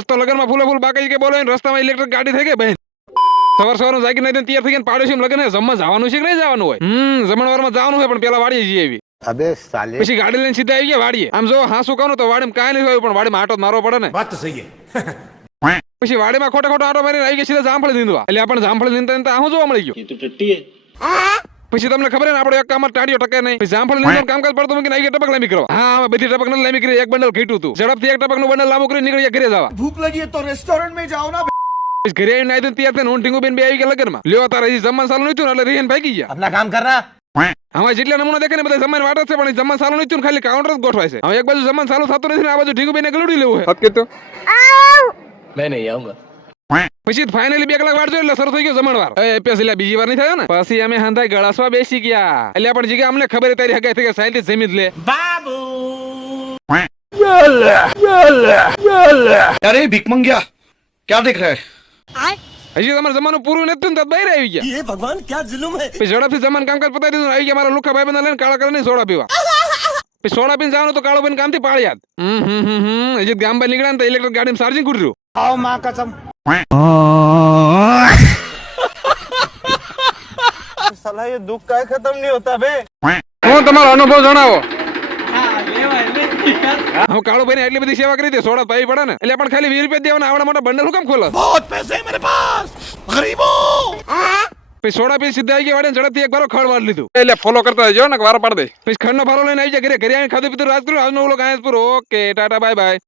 આજ તો લગનમાં ફૂલે ફૂલ બાકી કે બોલે રસ્તામાં ઇલેક્ટ્રિક ગાડી થઈ ગઈ બેન સવાર જાગી નહીં તૈયાર થઈ ગયા પાડોશી લગન જમવા જવાનું છે કે નહીં જવાનું હોય જમણવારમાં જવાનું હોય પણ પેલા વાડીએ જઈએ એવી અબે સાલે પછી ગાડી લઈને સીધા આવી ગયા વાડીએ આમ જો હા શું કહું તો વાડીમાં કાંઈ નહીં હોય પણ વાડીમાં આટો મારવો પડે ને વાત તો સહી પછી વાડીમાં ખોટો આટો મારીને આવી ગયા સીધા જામફળ નીંદવા એટલે આપણે જામફળ નીંદતા હું જોવા મળી ગયું પછી તમને ખબર ને આપણે એક કામ ટાડીઓ ટકે નહીં પછી જામફળ નીંદવાનું કામકાજ પડતું મૂકીને આવી ટપક લાંબી કરવા હા બધી ટપક ન લાંબી કરી એક બંડલ ઘીટું હતું ઝડપથી એક ટપક નું બંડલ લાંબુ કરી નીકળી ઘરે જવા भूख लगी है तो रेस्टोरेंट में जाओ ना। પછી ઘરે આવીને આવી તૈયાર થઈને હું ટીંગુ બેન બે આવી ગયા લગનમાં લ્યો તારે હજી જમવાનું ચાલુ નહીં થયું એટલે રીહન ભાગી ગયા अपना काम कर रहा હવે જેટલા નમૂના દેખે ને બધા જમવાની વાટ છે પણ જમવાનું ચાલુ નહીં થયું ખાલી કાઉન્ટર જ ગોઠવાય છે હવે એક બાજુ જમવાનું ચાલુ થતું નથી ને આ બાજુ ટીંગુ બેને ગલુડી લેવું છે હક તો मैं नहीं आऊंगा પછી ફાઇનલી 2 કલાક વાટ જોઈ એટલે શરૂ થઈ ગયો જમણવાર એ પેસલા બીજી વાર નહીં થયો ને પછી અમે હંધાઈ ગળાસવા બેસી ગયા એટલે આપણે જીગા અમને ખબર તારી હગાઈ થઈ કે સાયન્ટિસ્ટ જમી જ લે अरे भीख मंगिया क्या देख रहा है? હજી તમારે જમવાનું પૂરું નથી ને બહાર આવી ગયા ये भगवान क्या जुल्म है। પછી ઝડપથી જમવાનું કામકાજ પતાવી દીધું આવી ગયા મારા લુખા ભાઈ બંધ લઈને કાળા કરીને સોડા પીવા પછી સોડા પીને જવાનું તો કાળો બેન કામથી પાળ્યા હજી ગામ બહાર નીકળ્યા ને તો ઇલેક્ટ્રિક ગાડીમાં ચાર્જિંગ કર્યું आओ माँ कसम। साला ये दुख का खत्म नहीं होता बे। હું તમારો અનુભવ જણાવો હું કાળો ભાઈ એટલી બધી સેવા કરી દે સોડા પાઈ પડે ને એટલે પણ ખાલી 20 રૂપિયા દેવાના આવડા મોટા બંડલ શું કામ ખોલો बहुत पैसे है मेरे पास गरीबों। પછી સોડા પી સીધા આવી ગયા વાડે ઝડપથી એક બારો ખડ વાર લીધું એટલે ફોલો કરતા રહેજો ને વાર પાડ દે પછી ખડનો ફારો લઈને આવી જાય ઘરે આવીને ખાધું પીધું રાત કર્યું આજનો ઓલો ગાયસપુર ઓકે ટાટા બાય બાય